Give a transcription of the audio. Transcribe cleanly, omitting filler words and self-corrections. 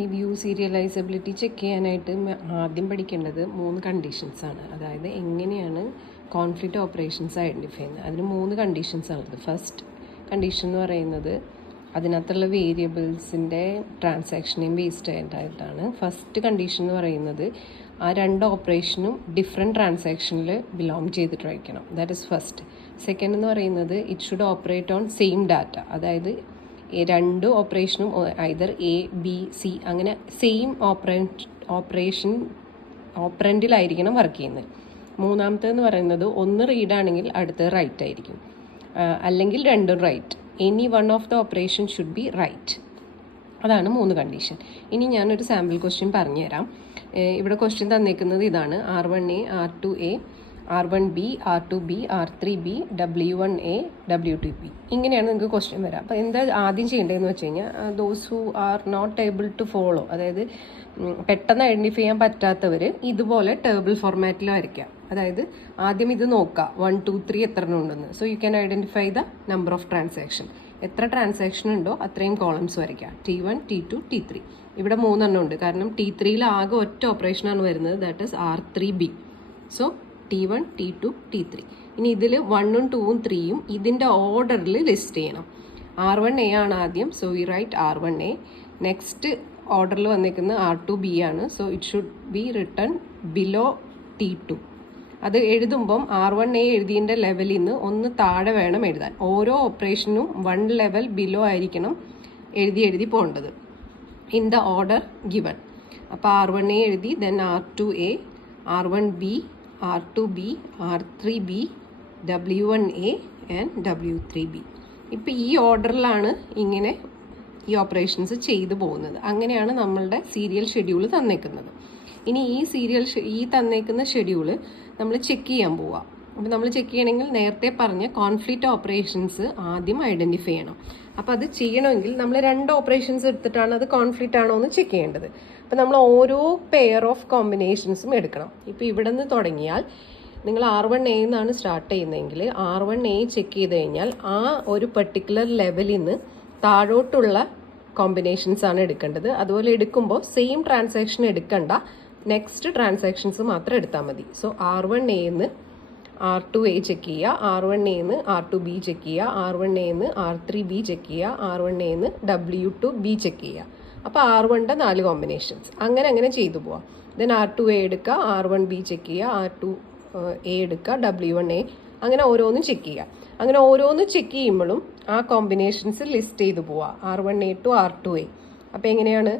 ഈ view serializability check ചെയ്യാനായിട്ട് ആദ്യം പഠിക്കേണ്ടത് 3 കണ്ടീഷൻസാണ്. അതായത് എങ്ങനെയാണ് കോൺഫ്ലിക്റ്റ് ഓപ്പറേഷൻസ് ഐഡൻറ്റിഫൈ ചെയ്യുന്നത്. അതിന് 3 കണ്ടീഷൻസാണുള്ളത്. ഫസ്റ്റ് കണ്ടീഷൻ എന്ന് പറയുന്നത് അതിനകത്തുള്ള വേരിയബിൾസിൻ്റെ ട്രാൻസാക്ഷനെയും ബേസ്ഡ് ആയിട്ടാണ്. ഫസ്റ്റ് കണ്ടീഷൻ എന്ന് പറയുന്നത് ആ 2 ഓപ്പറേഷനും ഡിഫറെൻറ്റ് ട്രാൻസാക്ഷനിൽ ബിലോങ് ചെയ്തിട്ടായിരിക്കണം. That is first. സെക്കൻഡ് എന്ന് പറയുന്നത് it should operate on same data. അതായത് 2 ഓപ്പറേഷനും ഐദർ എ ബി സി അങ്ങനെ സെയിം ഓപ്പറൻറ്റിലായിരിക്കണം വർക്ക് ചെയ്യുന്നത്. മൂന്നാമത്തേന്ന് പറയുന്നത് ഒന്ന് റീഡ് ആണെങ്കിൽ അടുത്തത് റൈറ്റ് ആയിരിക്കും, അല്ലെങ്കിൽ രണ്ടും right. Any one of the operation should be right. അതാണ് 3 കണ്ടീഷൻ. ഇനി ഞാനൊരു സാമ്പിൾ ക്വസ്റ്റ്യൻ പറഞ്ഞുതരാം. ഇവിടെ ക്വസ്റ്റ്യൻ തന്നേക്കുന്നത് ഇതാണ്: R1A, R2A, R1B, R2B, R3B, W1A, W2B. ഇങ്ങനെയാണ് നിങ്ങൾക്ക് ക്വസ്റ്റ്യൻ വരാം. അപ്പോൾ എന്താ ആദ്യം ചെയ്യേണ്ടതെന്ന് വെച്ച് കഴിഞ്ഞാൽ, those who are not able to follow, അതായത് പെട്ടെന്ന് ഐഡൻറ്റിഫൈ ചെയ്യാൻ പറ്റാത്തവർ ഇതുപോലെ ടേബിൾ ഫോർമാറ്റിൽ വരയ്ക്കാം. അതായത് ആദ്യം ഇത് നോക്കുക, 1 2 3 എത്ര ഉണ്ടെന്ന്. So you can identify the number of transaction. എത്ര ട്രാൻസാക്ഷൻ ഉണ്ടോ അത്രയും കോളംസ് വരയ്ക്കുക. T1, T2, T3. ഇവിടെ 3 എണ്ണം ഉണ്ട്, കാരണം T3യിൽ ആകെ ഒറ്റ ഓപ്പറേഷനാണ് വരുന്നത്, that is R3B. So T1, T2, T3. ഇനി ഇതിൽ 1ഉം 2ഉം 3ഉം ഇതിൻ്റെ ഓർഡറിൽ ലിസ്റ്റ് ചെയ്യണം. R1A ആണ് ആദ്യം, so we write R1A. Next ഓർഡറിൽ വന്നിരിക്കുന്നത് R2B ആണ്, so it should be written below T2. അത് എഴുതുമ്പം R1A എഴുതിയതിൻ്റെ ലെവലിൽ നിന്ന് ഒന്ന് താഴെ വേണം എഴുതാൻ. ഓരോ ഓപ്പറേഷനും 1 ലെവൽ ബിലോ ആയിരിക്കണം എഴുതി പോകേണ്ടത് ഇൻ ദ ഓർഡർ ഗിവൺ. അപ്പോൾ R1A എഴുതി, then R2A, R1B, R2B, R3B, W1A and W3B. ഇപ്പോൾ ഈ ഓർഡറിലാണ് ഇങ്ങനെ ഈ ഓപ്പറേഷൻസ് ചെയ്തു പോകുന്നത്. അങ്ങനെയാണ് നമ്മളുടെ സീരിയൽ ഷെഡ്യൂൾ തന്നേക്കുന്നത്. ഇനി ഈ തന്നേക്കുന്ന ഷെഡ്യൂള് നമ്മൾ ചെക്ക് ചെയ്യാൻ പോവാം. അപ്പോൾ നമ്മൾ ചെക്ക് ചെയ്യണമെങ്കിൽ നേരത്തെ പറഞ്ഞ കോൺഫ്ലിക്റ്റ് ഓപ്പറേഷൻസ് ആദ്യം ഐഡൻറ്റിഫൈ ചെയ്യണം. അപ്പോൾ അത് ചെയ്യണമെങ്കിൽ നമ്മൾ 2 ഓപ്പറേഷൻസ് എടുത്തിട്ടാണ് അത് കോൺഫ്ലിക്റ്റ് ആണോ എന്ന് ചെക്ക് ചെയ്യേണ്ടത്. അപ്പോൾ നമ്മൾ ഓരോ പെയർ ഓഫ് കോമ്പിനേഷൻസും എടുക്കണം. ഇപ്പോൾ ഇവിടെ നിന്ന് തുടങ്ങിയാൽ നിങ്ങൾ R1A എന്നാണ് സ്റ്റാർട്ട് ചെയ്യുന്നതെങ്കിൽ R1A ചെക്ക് ചെയ്ത് കഴിഞ്ഞാൽ ആ ഒരു പെർട്ടിക്കുലർ ലെവലിൽ നിന്ന് താഴോട്ടുള്ള കോമ്പിനേഷൻസ് ആണ് എടുക്കേണ്ടത്. അതുപോലെ എടുക്കുമ്പോൾ സെയിം ട്രാൻസാക്ഷൻ എടുക്കണ്ട, നെക്സ്റ്റ് ട്രാൻസാക്ഷൻസ് മാത്രം എടുത്താൽ മതി. സോ R1A എന്ന് R2A ചെക്ക് ചെയ്യുക, R1A എന്ന് R2B ചെക്ക് ചെയ്യുക, R1A എന്ന് R3B ചെക്ക് ചെയ്യുക, R1A എന്ന് W2B ചെക്ക് ചെയ്യുക. അപ്പോൾ R1ൻ്റെ 4 കോമ്പിനേഷൻസ് അങ്ങനെ ചെയ്തു പോവാം. ദെൻ R2A എടുക്കുക, R1B ചെക്ക് ചെയ്യുക, R2A എടുക്കുക, W1A, അങ്ങനെ ഓരോന്നും ചെക്ക് ചെയ്യുക. അങ്ങനെ ഓരോന്ന് ചെക്ക് ചെയ്യുമ്പോഴും ആ കോമ്പിനേഷൻസ് ലിസ്റ്റ് ചെയ്തു പോവുക, R1A to R2A. അപ്പോൾ എങ്ങനെയാണ്